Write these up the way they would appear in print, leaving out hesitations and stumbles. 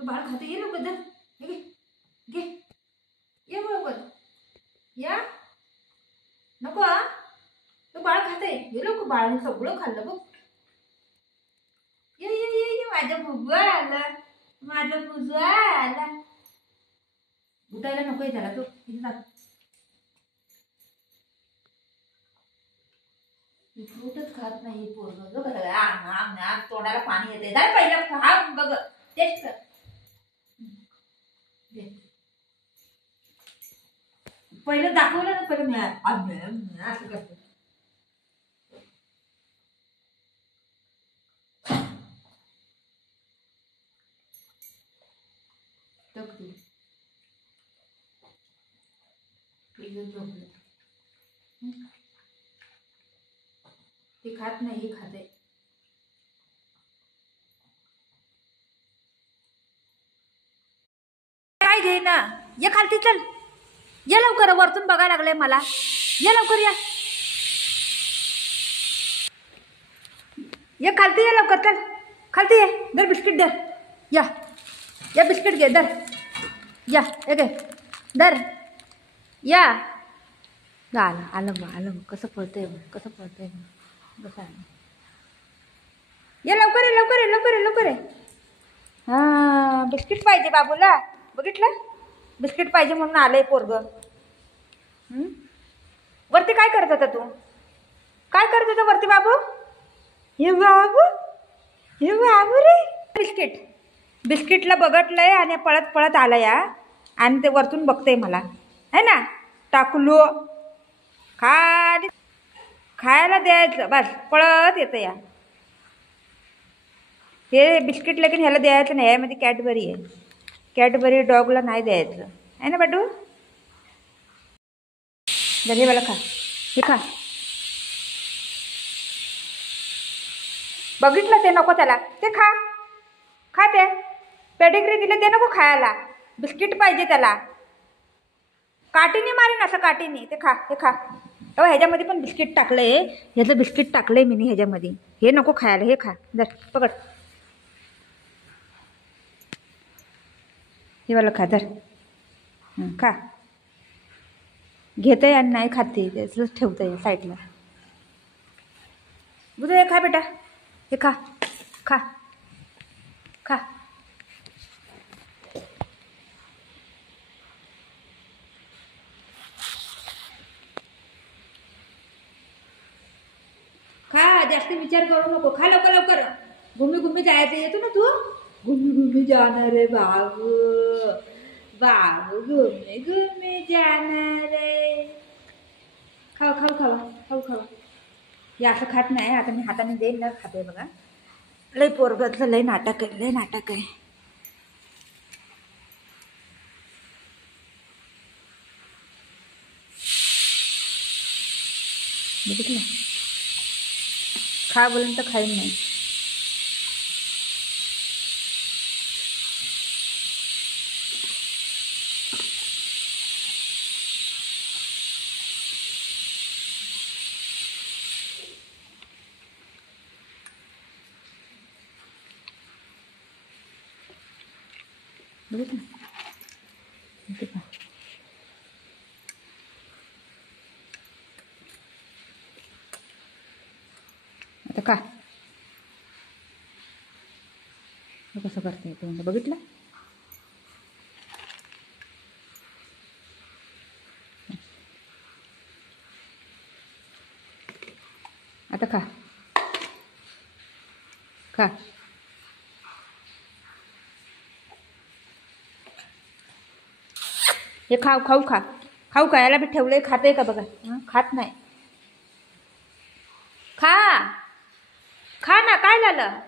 तू बाळ खाते ये लवकर जा. घे घे ये लवकर या. नको हा तू बाळ खाते ये लवकर. बाळाने सगळं खाल्लं बघ. ये ये ये ये माझा बुबा आला. माझा बुबा आला. उठायला नकोय त्याला तो इथे जात. फ्रूटच खात नाही पोरग. तोंडाला पाणी येते. जा पहिला खा बघ टेस्ट कर. पहिलं दाखवलं ना पहिलं मिळाल असं करतो. ते खात नाही हे खाते. काय घे ना ये खालती चल. ये लवकर वरतून बघायला लागलंय मला. ये लवकर या. ये खालती ये लवकर चल. खालती ये. दर बिस्किट दर. या या बिस्किट घे दर. या हे घे दर. या आलं आलं मग आलं मग. कसं पळतंय मग कसं पळतंय मग. बसा ये लवकर ये लवकर ये लवकर ये लवकर ये. हां बिस्किट पाहिजे बाबूला. बघितलं बिस्किट पाहिजे म्हणून आलंय पोरग. वरती काय करत होता तू. काय करत होता वरती बाबू. हे बाबू हे बाबू रे. बिस्किट बिस्किटला बघटलंय आणि पळत पळत आला या. आणि ते वरतून बघतंय मला है ना. टाकलो खाली खायला द्यायचं बस पळत येतं या. हे बिस्किट लेकिन ह्याला द्यायचं नाही. यामध्ये कॅडबरी आहे. कॅडबरी डॉगला नाही द्यायचं आहे ना बाटू. जर मला खा हे खा. बघितलं ते नको त्याला. ते खा खा. ते पेडिग्री दिले ते नको खायला. बिस्किट पाहिजे त्याला. काठीने मारीन असं काठीने. ते खा हे खा. अहो ह्याच्यामध्ये पण बिस्किट टाकलंय. ह्याचं बिस्किट टाकलंय मी ह्याच्यामध्ये. हे नको खायला. हे खा जर पकड. हे वाला खा धर. खा. घेतंय आणि नाही खाते त्याच ठेवतंय साईडला. बुधू हे खा बेटा. हे खा खा खा. खा जास्त विचार करू नको. खा लवकर लवकर. घुमी घुमी जायचं. येतो ना तू. घुमी घुमी जाणार रे बाबू. बाबू घुमी घुमी जाणार रे. खाऊ खाऊ खावा खाऊ खावा. हे असं खात नाही. आता मी हाताने देईन ना खाते बघा. लय पोरगतलं लय नाटक आहे. लय नाटक आहे. बघितलं खा बोलून तर खाईन नाही. बघितलं आता का कसं करते तोंड. बघितलं आता खा खा. हे खाऊ खाऊ खा खाऊ का. याला बी ठेवलंय. खाते का बघा. खात नाही. खा खा ना. काय झालं.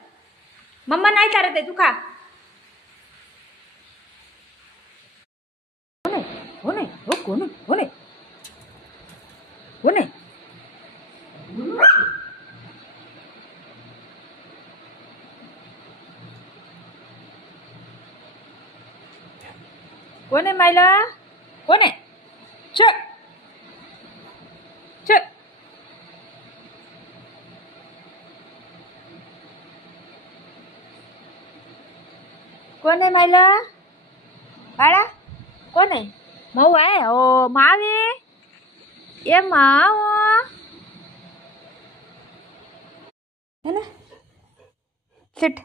मम्मा नाही चालत आहे. तू खा. हो नाही हो कोण हो नाही हो नाही. कोण आहे मायला. कोण आहे. छ छ. कोण आहे मायला बाळा कोण आहे माऊ आहे ओ मावे ये माव है ना सिट